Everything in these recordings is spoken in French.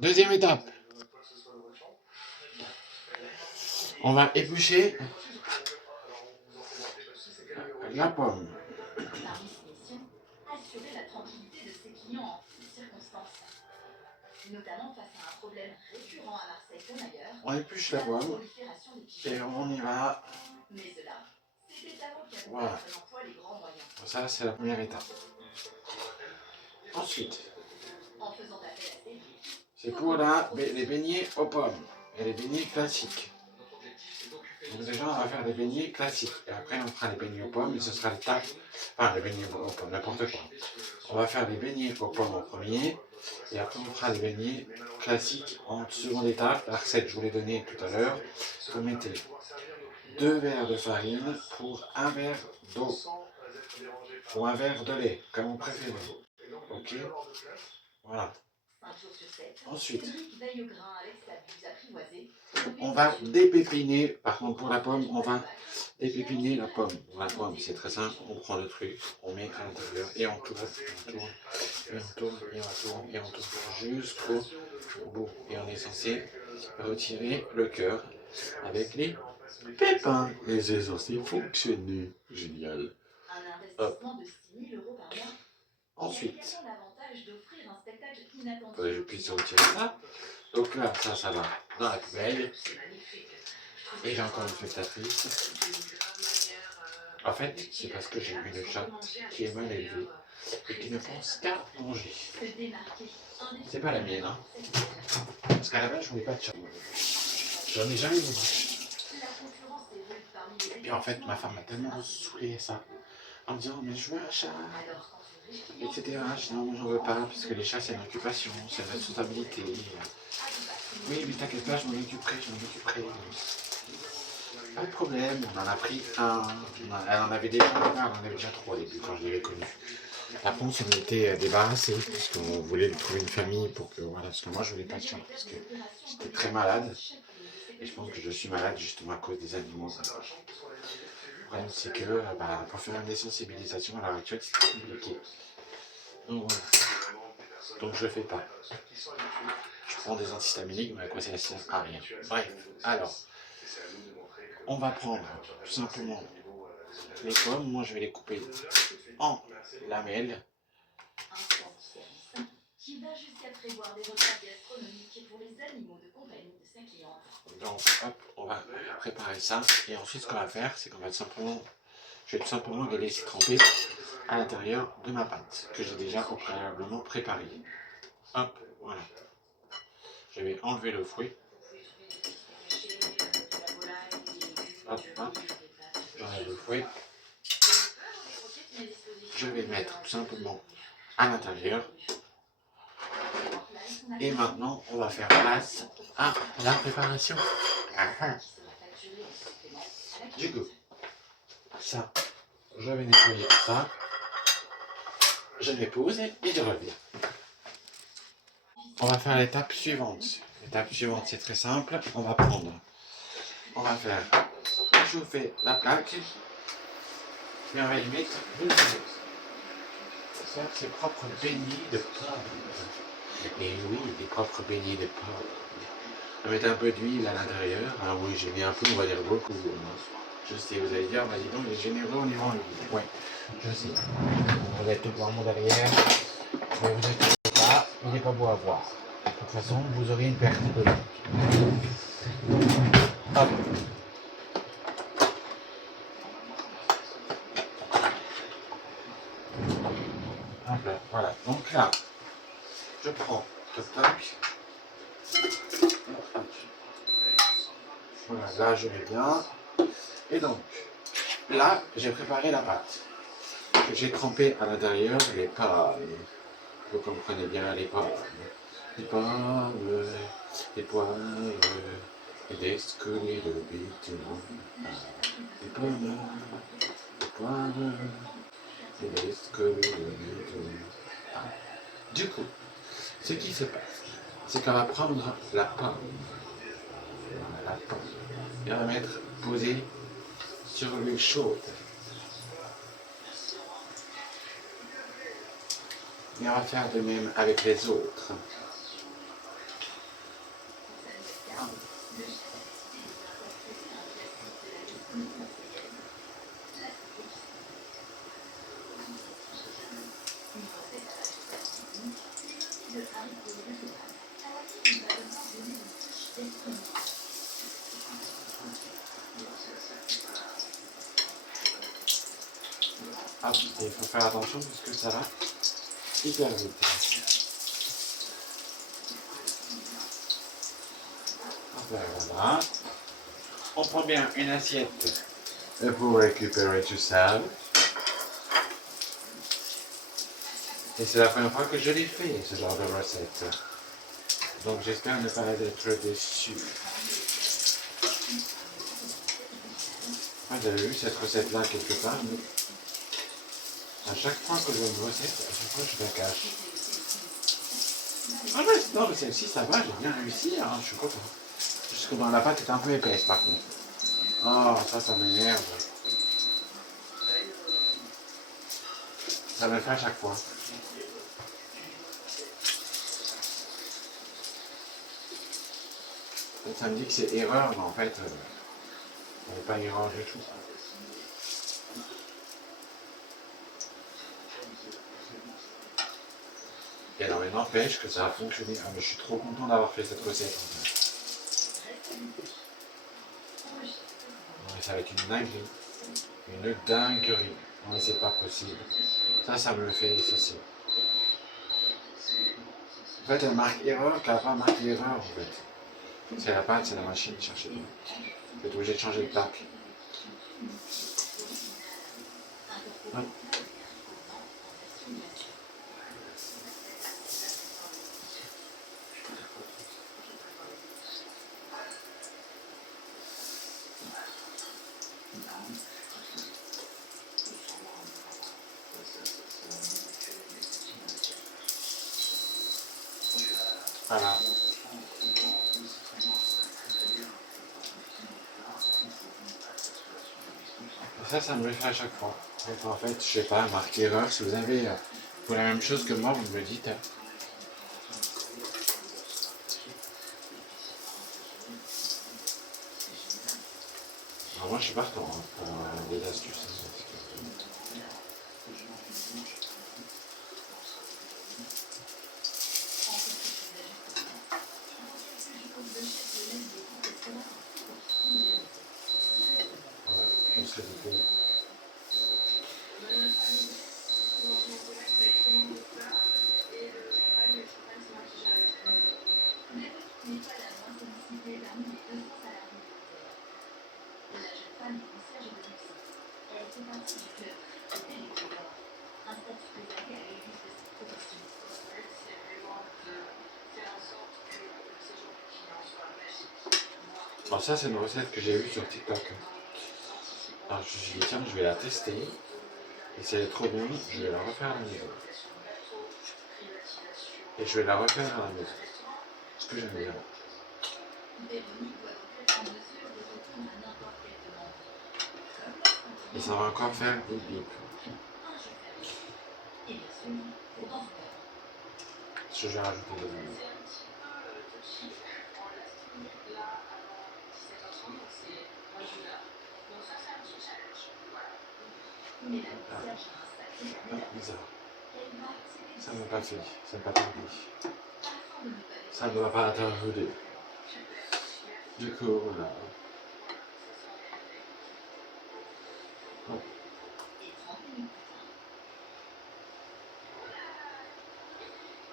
Deuxième étape. On va éplucher la pomme. Parmi ses missions, assurer la tranquillité de ses clients en toutes circonstances. Notamment face à un problème récurrent à Marseille comme ailleurs. On épluche la pomme et on y va. Mais cela, c'était avant qu'il y Voilà. en emploi les grands moyens. Ça, c'est la première étape. Ensuite, En faisant appel à ces c'est pour les beignets aux pommes et les beignets classiques. Donc déjà, on va faire des beignets classiques. Et après, on fera les beignets aux pommes et ce sera les tartes. Enfin, les beignets aux pommes, n'importe quoi. On va faire les beignets aux pommes en premier. Et après, on fera les beignets classiques en seconde étape. La recette, je vous l'ai donnée tout à l'heure. Vous mettez 2 verres de farine pour 1 verre d'eau. Ou 1 verre de lait, comme vous préférez. Ok? Voilà. Ensuite, on va dépépiner, par contre pour la pomme, on va dépépiner la pomme. La pomme, c'est très simple, on prend le truc, on met à l'intérieur et on tourne, on tourne, et on tourne, et on tourne, et on tourne jusqu'au bout. Et on est censé retirer le cœur avec les pépins. Et c'est censé fonctionner. Génial. Hop. Ensuite, faudrait que je puisse retirer ça. Donc là, ça va dans la poubelle. Et j'ai encore une spectatrice. En fait, c'est parce que j'ai une chatte qui est mal élevée et qui ne pense qu'à manger. C'est pas la mienne, hein. Parce qu'à la base, je voulais pas de chat. J'en ai jamais voulu. Et puis en fait, ma femme m'a tellement saoulé ça. En me disant, mais je veux un chat, etc. Je dis, non, moi j'en veux pas, parce que les chats c'est une occupation, c'est une responsabilité. Oui, mais t'inquiète pas, je m'en occuperai. Pas de problème, on en a pris un. Elle en avait déjà trop au début quand je l'avais connue. Après, on s'en était débarrassé, parce qu'on voulait lui trouver une famille pour que, voilà, parce que moi je voulais pas de chat, parce que j'étais très malade. Et je pense que je suis malade justement à cause des animaux. Le problème, c'est que pour faire une désensibilisation à l'heure actuelle, c'est très compliqué. Donc voilà. Donc je le fais pas. Je prends des antihistaminiques, mais à quoi ça sert à rien. Bref, alors, on va prendre tout simplement les pommes. Moi, je vais les couper en lamelles. Qui va jusqu'à prévoir des repas gastronomiques pour les animaux de compagnie de sa cliente. Donc, hop, on va préparer ça. Et ensuite, ce qu'on va faire, c'est qu'on va simplement, je vais tout simplement les laisser tremper à l'intérieur de ma pâte, que j'ai déjà préalablement préparée. Hop, voilà. Je vais enlever le fouet. Hop, hop. J'enlève le fouet. Je vais mettre tout simplement à l'intérieur. Et maintenant, on va faire place à la préparation. Du coup, ça, je vais nettoyer ça. Je dépose et je reviens. On va faire l'étape suivante. L'étape suivante, c'est très simple. On va faire chauffer la plaque et on va y mettre une sauce. Faire ses propres beignets de pommes. Et oui, des propres beignets de pommes. On va mettre un peu d'huile à l'intérieur. Ah oui, j'ai mis un peu, on va dire beaucoup. Je sais, vous allez dire, bah dis donc, il est généreux au niveau de l'huile. Ouais, je sais. Vous êtes tout voir mon derrière. Mais vous inquiétez pas, il n'est pas beau à voir. De toute façon, vous aurez une perte de vue. Hop. Hop là, voilà. Donc là, je prends le tac. Voilà, là je mets bien. Et donc, là, j'ai préparé la pâte. Que j'ai trempée à l'intérieur les pommes. Vous comprenez bien les pommes. Les pommes, les poivres, des scories de bitume. Les pommes, les poivres, des scories de bitume. Du coup, ce qui se passe, c'est qu'on va prendre la pomme. Voilà, la pomme. Et on va mettre posée sur l'huile chaude. Et on va faire de même avec les autres. Ah, il faut faire attention parce que ça va hyper vite. Hop là, voilà. On prend bien une assiette pour récupérer tout ça. Et c'est la première fois que je l'ai fait, ce genre de recette. Donc j'espère ne pas être déçu. Moi j'avais vu cette recette-là quelque part, mais à chaque fois que je vois une recette, à chaque fois je la cache. Ah ouais, non mais celle-ci ça va, j'ai bien réussi, hein, je suis content. Juste que dans la pâte est un peu épaisse par contre. Oh, ça m'énerve. Ça me le fait à chaque fois. Ça me dit que c'est erreur, mais en fait, on n'est pas erreur du tout. Et alors, il n'empêche que ça a fonctionné. Ah, mais je suis trop content d'avoir fait cette recette. En fait. Non, mais ça va être une dinguerie. Une dinguerie. Non, mais c'est pas possible. Ça me le fait ceci. En fait, elle marque erreur, qu'elle n'a pas marqué erreur, en fait. C'est la pâte, c'est la machine, cherchez bien. Vous êtes obligé de changer de plaque. Ouais. Voilà. Ça me le fait à chaque fois. Donc, en fait, je sais pas, marque erreur. Si vous avez pour la même chose que moi, vous me le dites. Alors moi, je suis partant hein, pour des astuces. Je serai du coup. Alors ça, c'est une recette que j'ai vue sur TikTok. Alors je me suis dit, tiens, je vais la tester. Et si elle est trop bonne, je vais la refaire à la maison. Et je vais la refaire à la maison. Ce que j'aime bien. Et ça va encore faire bip bip. Parce que je vais rajouter des oignons. Ah, bizarre. Ça ne m'a pas fait. Ça n'a pas tarder. Ça ne va pas tarder. Du coup, voilà. Oh.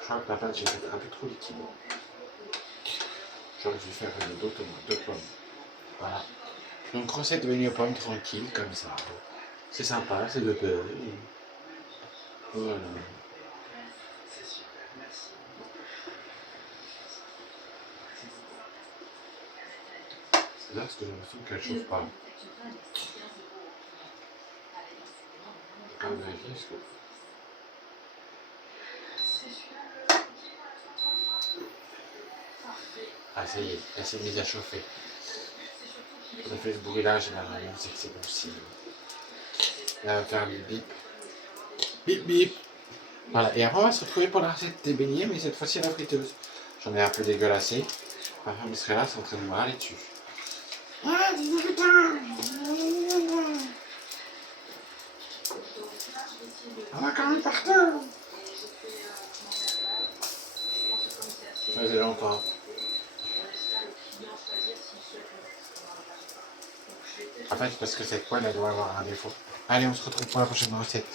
Je crois que la pâte, j'ai fait un peu trop liquide. J'aurais dû faire deux pommes. Voilà. Donc, recette de beignets aux pommes tranquille, comme ça. C'est sympa, c'est de beurre. Voilà. C'est là parce que j'ai l'impression qu'elle ne chauffe pas. Je vais vérifier ce que... Ah, ça y est, elle s'est mise à chauffer. On a fait ce bruit-là, généralement, c'est que c'est bon signe. Là, on va faire bip bip. Bip bip. Voilà, et après, on va se retrouver pour la recette des beignets, mais cette fois-ci à la friteuse. J'en ai un peu dégueulassé. Ma femme serait là, c'est en train de me râler dessus. On va quand même partout. Vas-y, là encore. En fait, parce que cette poêle, elle doit avoir un défaut. Allez, on se retrouve pour la prochaine recette.